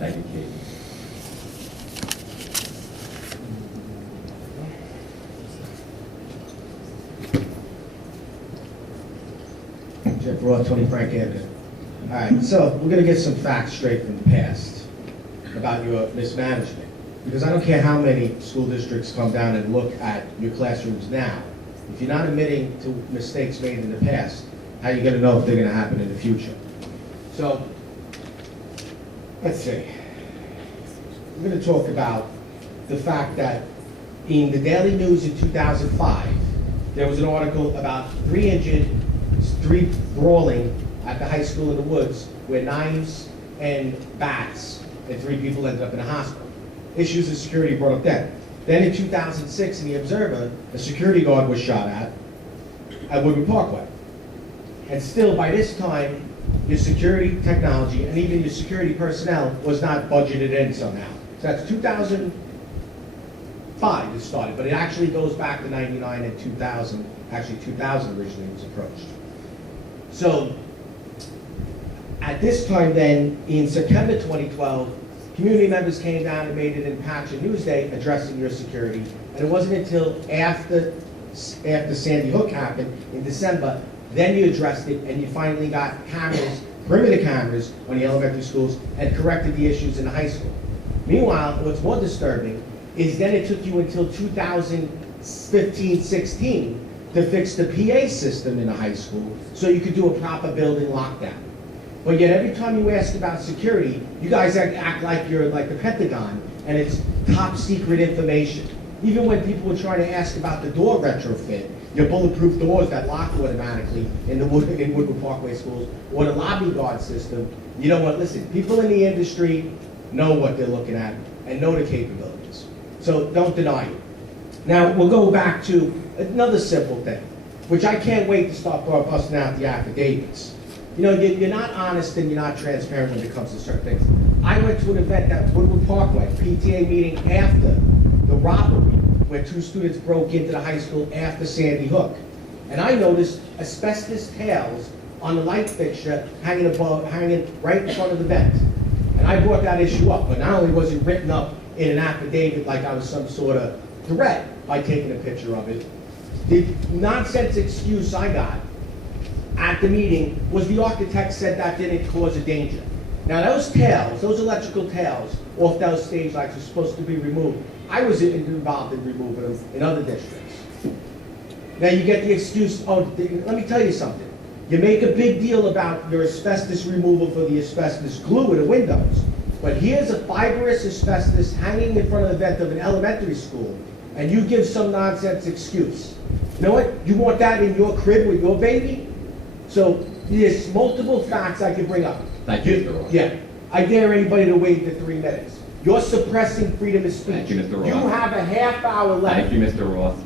Thank you, Katie. Jeff Roth, 20 Frank Avenue. All right, so we're going to get some facts straight from the past about your mismanagement. Because I don't care how many school districts come down and look at your classrooms now. If you're not admitting to mistakes made in the past, how are you going to know if they're going to happen in the future? So, let's see. We're going to talk about the fact that in the Daily News in 2005, there was an article about 3 injured, 3 brawling at the high school in the woods where knives and bats and 3 people ended up in a hospital. Issues of security brought up then. Then in 2006 in the Observer, a security guard was shot at Woodward Parkway. And still by this time, your security technology and even your security personnel was not budgeted in somehow. So that's 2005 it started, but it actually goes back to 99 and 2000. Actually 2000 originally was approached. So at this time then, in September 2012, community members came down and made it in Patch and Newsday addressing your security. And it wasn't until after Sandy Hook happened in December, then you addressed it and you finally got cameras, perimeter cameras on the elementary schools and corrected the issues in the high school. Meanwhile, what's more disturbing is then it took you until 2015-16 to fix the PA system in the high school so you could do a proper building lockdown. But yet every time you ask about security, you guys act like you're like the Pentagon and it's top secret information. Even when people were trying to ask about the door retrofit, your bulletproof doors that lock automatically in Woodward Parkway schools, or the lobby guard system, you know what, listen, people in the industry know what they're looking at and know the capabilities. So don't deny it. Now, we'll go back to another simple thing, which I can't wait to start busting out the affidavits. You know, you're not honest and you're not transparent when it comes to certain things. I went to an event at Woodward Parkway, PTA meeting after the robbery, where 2 students broke into the high school after Sandy Hook. And I noticed asbestos tails on the light fixture hanging right in front of the vent. And I brought that issue up, but not only was it written up in an affidavit like I was some sort of threat by taking a picture of it, the nonsense excuse I got at the meeting was the architect said that didn't cause a danger. Now those tails, those electrical tails off those stage lights were supposed to be removed. I was involved in removing them in other districts. Now you get the excuse, oh, let me tell you something. You make a big deal about your asbestos removal for the asbestos glue in the windows, but here's a fibrous asbestos hanging in front of the vent of an elementary school, and you give some nonsense excuse. You know what? You want that in your crib with your baby? So there's multiple facts I can bring up. Thank you, Mr. Roth. Yeah. I dare anybody to wait for 3 minutes. You're suppressing freedom of speech. Thank you, Mr. Roth. You have a half hour left. Thank you, Mr. Roth.